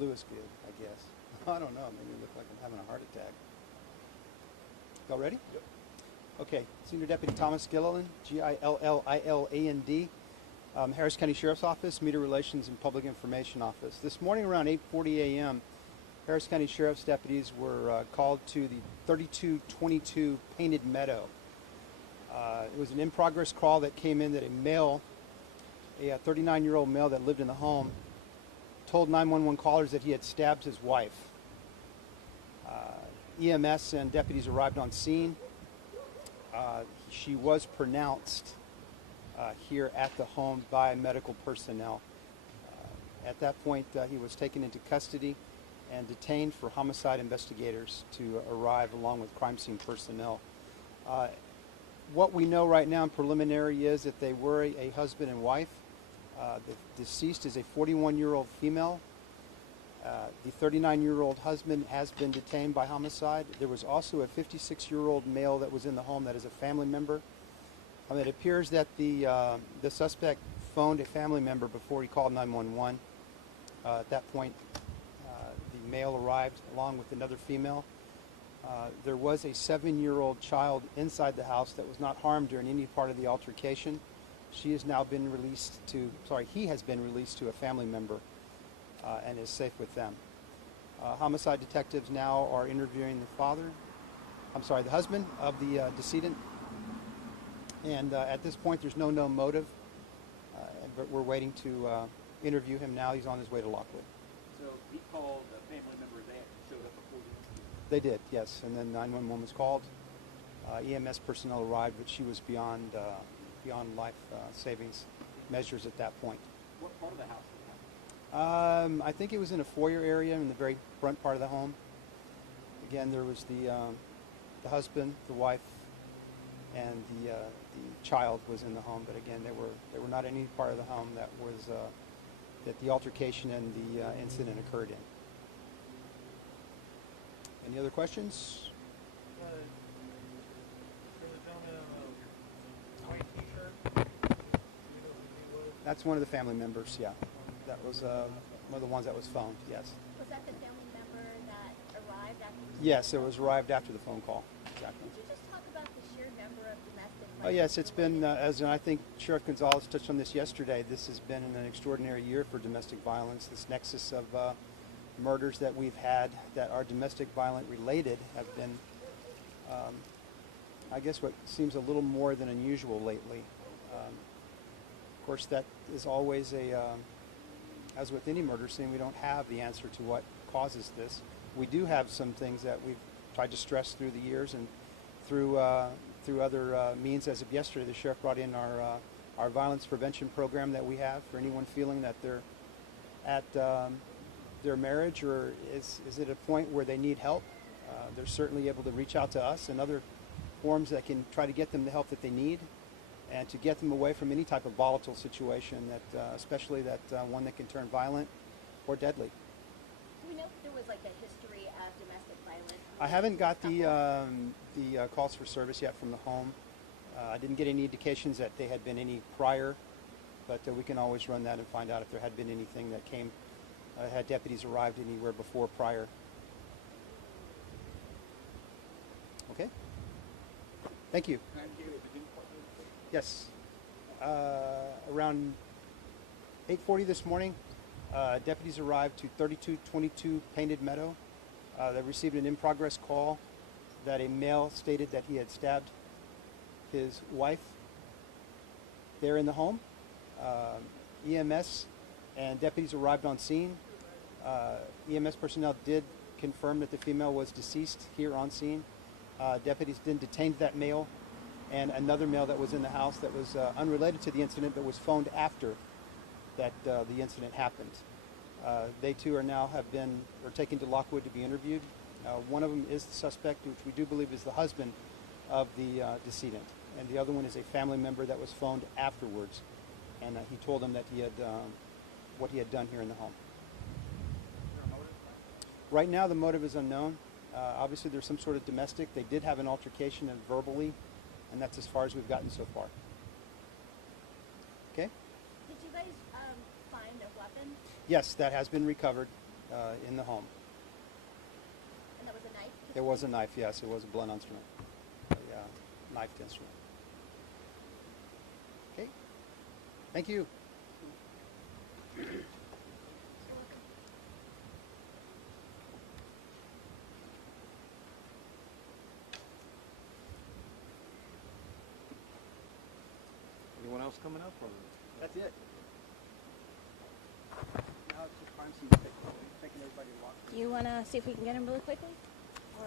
Blue is good, I guess. I don't know. Maybe it look like I'm having a heart attack. Y'all ready? Yep. Okay. Senior Deputy Thomas Gilliland, Gilliland, Harris County Sheriff's Office, Media Relations and Public Information Office. This morning around 8:40 a.m., Harris County Sheriff's deputies were called to the 3222 Painted Meadow. It was an in-progress call that came in that a 39-year-old male that lived in the home, told 911 callers that he had stabbed his wife. EMS and deputies arrived on scene. She was pronounced here at the home by medical personnel. At that point, he was taken into custody and detained for homicide investigators to arrive along with crime scene personnel. What we know right now in preliminary is that they were a husband and wife. The deceased is a 41-year-old female. The 39-year-old husband has been detained by homicide. There was also a 56-year-old male that was in the home that is a family member. It appears that the suspect phoned a family member before he called 911. At that point, the male arrived along with another female. There was a 7-year-old child inside the house that was not harmed during any part of the altercation. He has been released to a family member and is safe with them. Homicide detectives now are interviewing the husband of the decedent. And at this point, there's no known motive, but we're waiting to interview him now. He's on his way to Lockwood. So he called a family member that showed up before you? They did, yes. And then 911 was called. EMS personnel arrived, but she was beyond life savings measures at that point. What part of the house did it happen? I think it was in a foyer area in the very front part of the home. Again, there was the husband, the wife, and the child was in the home. But again, they were not in any part of the home that the altercation and the incident occurred in. Any other questions? That's one of the family members, yeah. That was one of the ones that was phoned, yes. Was that the family member that arrived after the Yes, it was arrived after the phone call, exactly. Could you just talk about the sheer number of domestic violence? Oh, yes, it's been, as I think Sheriff Gonzalez touched on this yesterday, this has been an extraordinary year for domestic violence. This nexus of murders that we've had that are domestic violent related have been, I guess, what seems a little more than unusual lately. Of course, that is always as with any murder scene, we don't have the answer to what causes this. We do have some things that we've tried to stress through the years and through other means. As of yesterday, the sheriff brought in our violence prevention program that we have for anyone feeling that they're at their marriage or is at a point where they need help. They're certainly able to reach out to us and other forums that can try to get them the help that they need and to get them away from any type of volatile situation, especially one that can turn violent or deadly. Do we know if there was like a history of domestic violence? I haven't got the calls for service yet from the home. I didn't get any indications that they had been any prior, but we can always run that and find out if there had been anything that came, had deputies arrived anywhere before prior. Okay? Thank you. Yes. Around 8:40 this morning, deputies arrived to 3222 Painted Meadow. They received an in-progress call that a male stated that he had stabbed his wife there in the home. EMS and deputies arrived on scene. EMS personnel did confirm that the female was deceased here on scene. Deputies then detained that male and another male that was in the house that was unrelated to the incident but was phoned after that the incident happened. They too are taken to Lockwood to be interviewed. One of them is the suspect, which we do believe is the husband of the decedent, and the other one is a family member that was phoned afterwards, and he told them that he had what he had done here in the home. Right now, the motive is unknown. Obviously, there's some sort of domestic. They did have an altercation and verbally, and that's as far as we've gotten so far. Okay? Did you guys find a weapon? Yes, that has been recovered. in the home. And that was a knife? It was a knife, yes. It was a blunt instrument. A knifed instrument. Okay. Thank you. Anyone else coming up? Or? That's it. Now it's just crime scene taking everybody to walk. Do you want to see if we can get him really quickly? Or